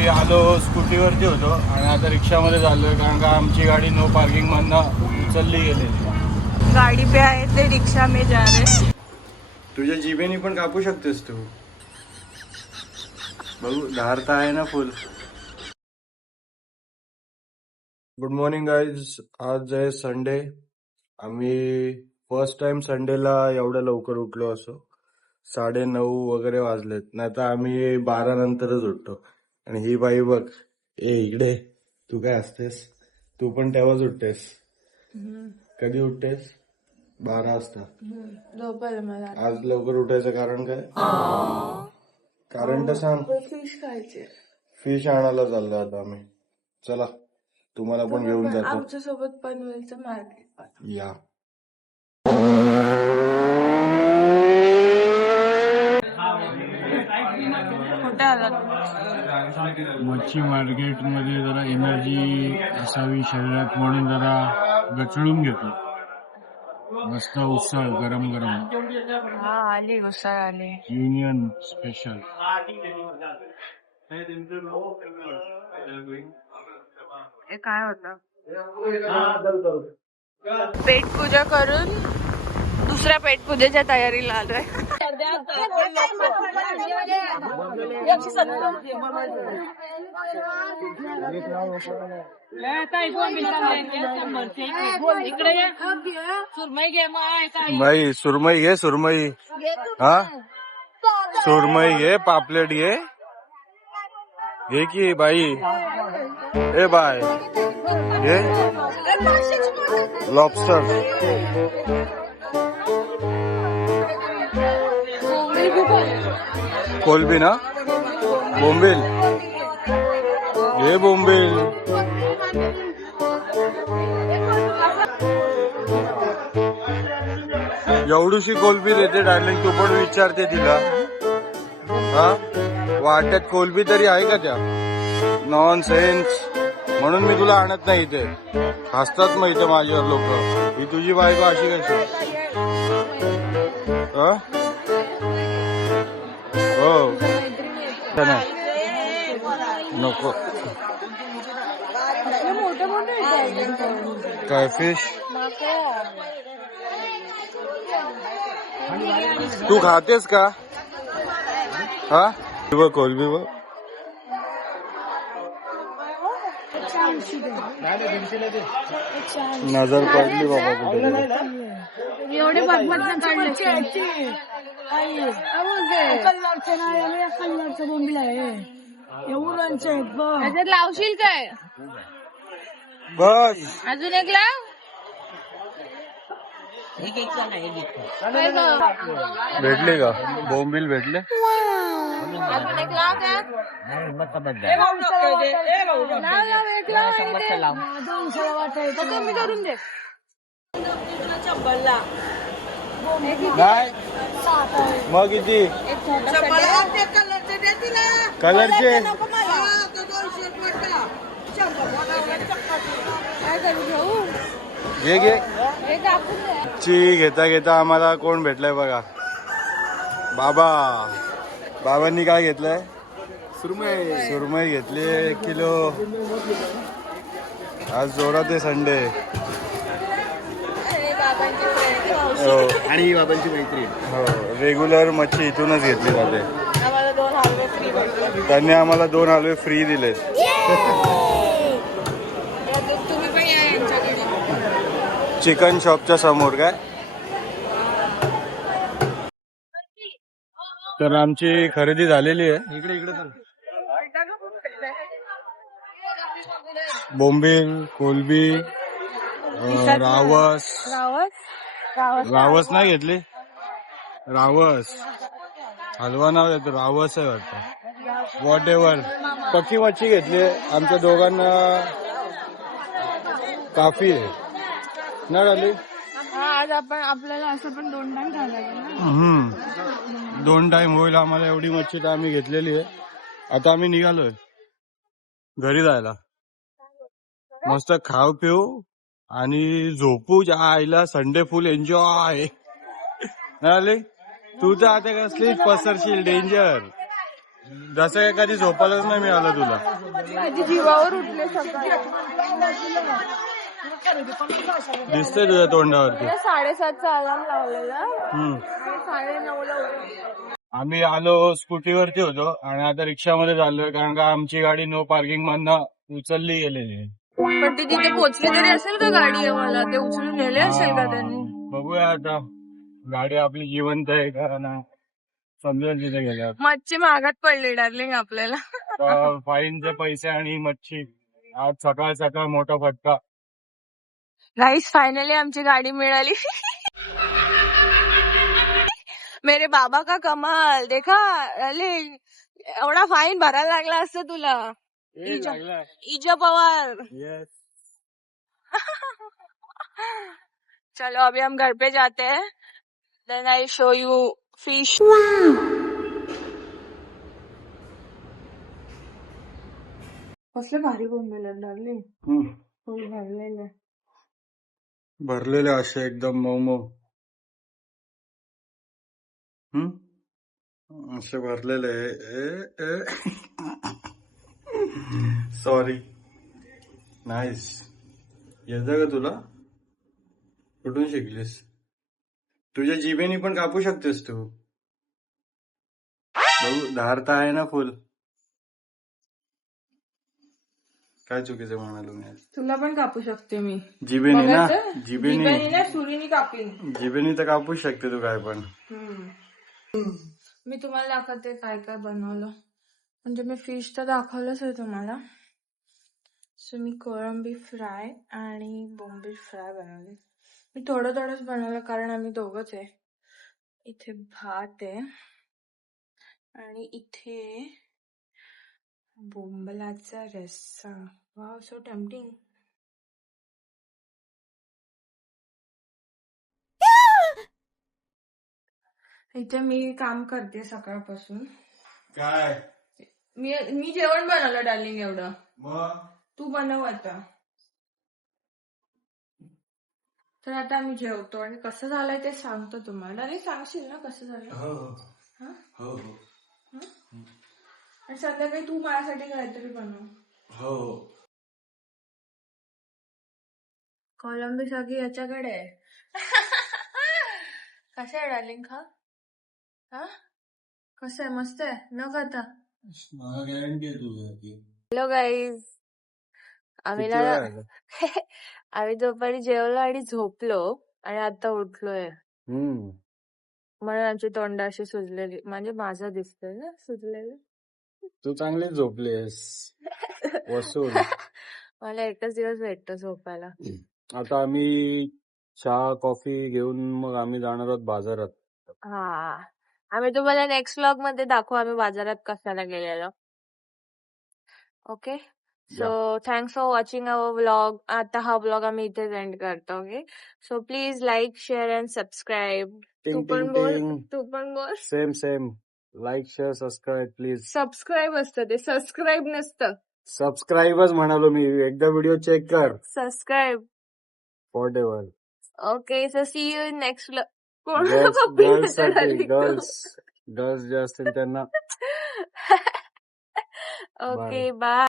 आम्ही आलो स्कूटीवरती होतो आणि आता रिक्षामध्ये चाललोय कारण का आमची गाडी नो पार्किंग मधनं उचलली गेलेली. गाडी पे आहे ते रिक्षा में जा रहे. तुझ्या जिभेनी पण कापू शकतेस तू. बघू धारता आहे ना फुल. Good morning guys. आज आहे संडे. आम्ही फर्स्ट टाइम संडेला एवढ्या लवकर उठलो असो. 9:30 वगैरे वाजलेत, नाही तर आम्ही 12 नंतरच उठतो. आणि ही बाई बघ, ए इकडे, तू काय असतेस? तू पण तेव्हाच उठतेस. कधी उठतेस? 12 वाजता. आज लवकर उठायचं कारण काय? कारण तर सांग. फिश खायचे. फिश आणायला चाललो आता आम्ही. चला तुम्हाला पण घेऊन जातो. आमच्या सोबत पनवेलचं मार्केट. या कुठे आलात? मच्छी मार्केट मध्ये जरा एनर्जी असावी शरीरात म्हणून जरा गचळून घेतो. मस्त उसळ गरम गरम. हा आले उसळ आले. Union special. हे काय होतं? पेट पूजा करून दुसऱ्या पेट पूजेच्या तयारीला आलोय. बाई सुरमई घे, सुरमई. हा सुरमई घे, पापलेट घे. घे की बाई. ए बाय घे. लॉबस्टर. कोलबी ना. बोंबील घे, बोंबील. एवढीशी कोलबी देते डार्लिंग, तू पण विचारते तिला. हा वाट्यात कोलबी तरी आहे का त्या? Non sense. म्हणून मी तुला आणत नाही इथे. हसतात मग इथे माझ्यावर लोक. ही तुझी बायको अशी कशी? हो नको. काय फिश? तू खातेस का? हा बघ कोलबी बघ. नजर पडली बाबा कुठे. एवढे बदबद लावशील काय? बस अजून एक लाव. भेटले का? बोंबील भेटले. अजून एक लाव काय? कमी करून दे. काय मग किती कलरचे? घे घे. ची घेता घेता आम्हाला कोण भेटलाय बघा. बाबा. बाबांनी काय घेतलंय? सुरमई. सुरमई घेतली 1 किलो. आज जोरात आहे संडे. हो आणि बाबांची मैत्री. हो रेग्युलर मच्छी इथूनच घेतली जाते. आम्हाला 2 हलवे फ्री भेटले. त्यांनी आम्हाला 2 हलवे फ्री दिलेत. तुम्ही पण या यांच्याकडे. चिकन शॉपच्या समोर काय. तर आमची खरेदी झालेली आहे. इकडे इकडे चल. बोंबील, कोलबी, रावस. रावस नाही घेतली. रावस हलवा नाव येतो. रावस आहे वाटतं. What ever. पक्की मच्छी घेतली. आमच्या दोघांना काफी आहे ना झाली. आज आपण आपल्याला असं पण 2 टाइम खायला लागेल. 2 टाइम होईल आम्हाला. एवढी मच्छी तर आम्ही घेतलेली आहे. आता आम्ही निघालोय घरी जायला. मस्त खाऊ पिऊ आणि झोपू. आईला संडे फुल एन्जॉय. तू तर आता कसली पसरशील. डेंजर. जसं काय कधी झोपायलाच नाही मिळालं तुला. माझी जीवावर उठले सकाळी. दिसतंय तुझ्या तोंडावरती. 7:30चा अलार्म लावलेला हम्म. आणि 9:30ला उठले. आम्ही आलो स्कूटीवरती होतो आणि आता रिक्षामध्ये चाललोय कारण का आमची गाडी नो पार्किंग मधनं उचलली गेलेली आहे. पण ती तिथे पोहोचली तरी असेल का गाडी आम्हाला? ते उचलून नेले असेल का त्यांनी? बघूया आता गाडी आपली जिवंत आहे का ना समजेल तिथे गेल्यावर. मच्छी महागात पडली डार्लिंग आपल्याला. फाईनचे पैसे आणि मच्छी आज सकाळ सकाळ मोठा फटका. गाइस फाइनली आमची गाडी मिळाली. मेरे बाबा का कमाल देखा. अरे एवढा फाईन भरायला लागला असतं तुला. इजा पवार. चलो अभी हम घर पे जाते हैं. Then I show you fish. कसले भारी बोंबेल डार्लिंग. फुल भरलेले. भरलेले असे एकदम मऊ मऊ. असे भरलेले. सॉरी. नाईस. येतं का तुला? कुठून शिकलीस? तुझ्या जिभेने पण कापू शकतेस तू. बघू धार तर आहे ना फुल. काय चुकीचं म्हणालो मी? तुला पण कापू शकते मी. जिभेने ना. जिभेने सुरीने कापीन. जिभेने तर कापू शकते तू काय पण. मी तुम्हाला दाखवते काय काय बनवलं. म्हणजे मी फिश तर दाखवलंच आहे तुम्हाला. सो मी कोळंबी फ्राय आणि बोंबील फ्राय बनवले. मी थोडं थोडंच बनवलं कारण आम्ही दोघंच आहे. इथे भात आहे आणि इथे बोंबलाचा रस्सा. Wow so tempting. इथे मी काम करते सकाळपासून. काय? मी जेवण बनवलं डार्लिंग एवढं. मग तू बनव आता. तर आता आम्ही जेवतो आणि कसं झालंय ते सांगतो तुम्हाला. डार्लिंग सांगशील ना कसं झालं? हो. आणि संध्याकाळी तू माझ्यासाठी काहीतरी बनव. हो. कोलंबी सगळी याच्याकडे आहे. कसं आहे डार्लिंग खा? कसं आहे? मस्त आहे न खाता? Hello guys. आम्ही दुपारी जेवलो आणि झोपलो आणि आता उठलोय. म्हणून आमची तोंड अशी सुजलेली. म्हणजे माझं दिसतंय ना सुजलेली. तू चांगली झोपलीस. वसूल. मला एकच दिवस भेटतो झोपायला. आता आम्ही चहा कॉफी घेऊन मग आम्ही जाणार आहोत बाजारात. आम्ही तुम्हाला नेक्स्ट व्लॉग मध्ये दाखवू आम्ही बाजारात कशाला गेलेलो. Okay. So thanks for watching our vlog. आता हा व्लॉग आम्ही इथेच एंड करतो. Okay. So please like share and subscribe. तू पण बोल. Same. Like share subscribe please. Subscribe असतं ते, सबस्क्राईब नसतं. सबस्क्राईबच म्हणालो मी. एकदा व्हिडिओ चेक कर. Subscribe. Whatever. Okay. So see you in next vlog. Girls जे असतील त्यांना. Okay bye.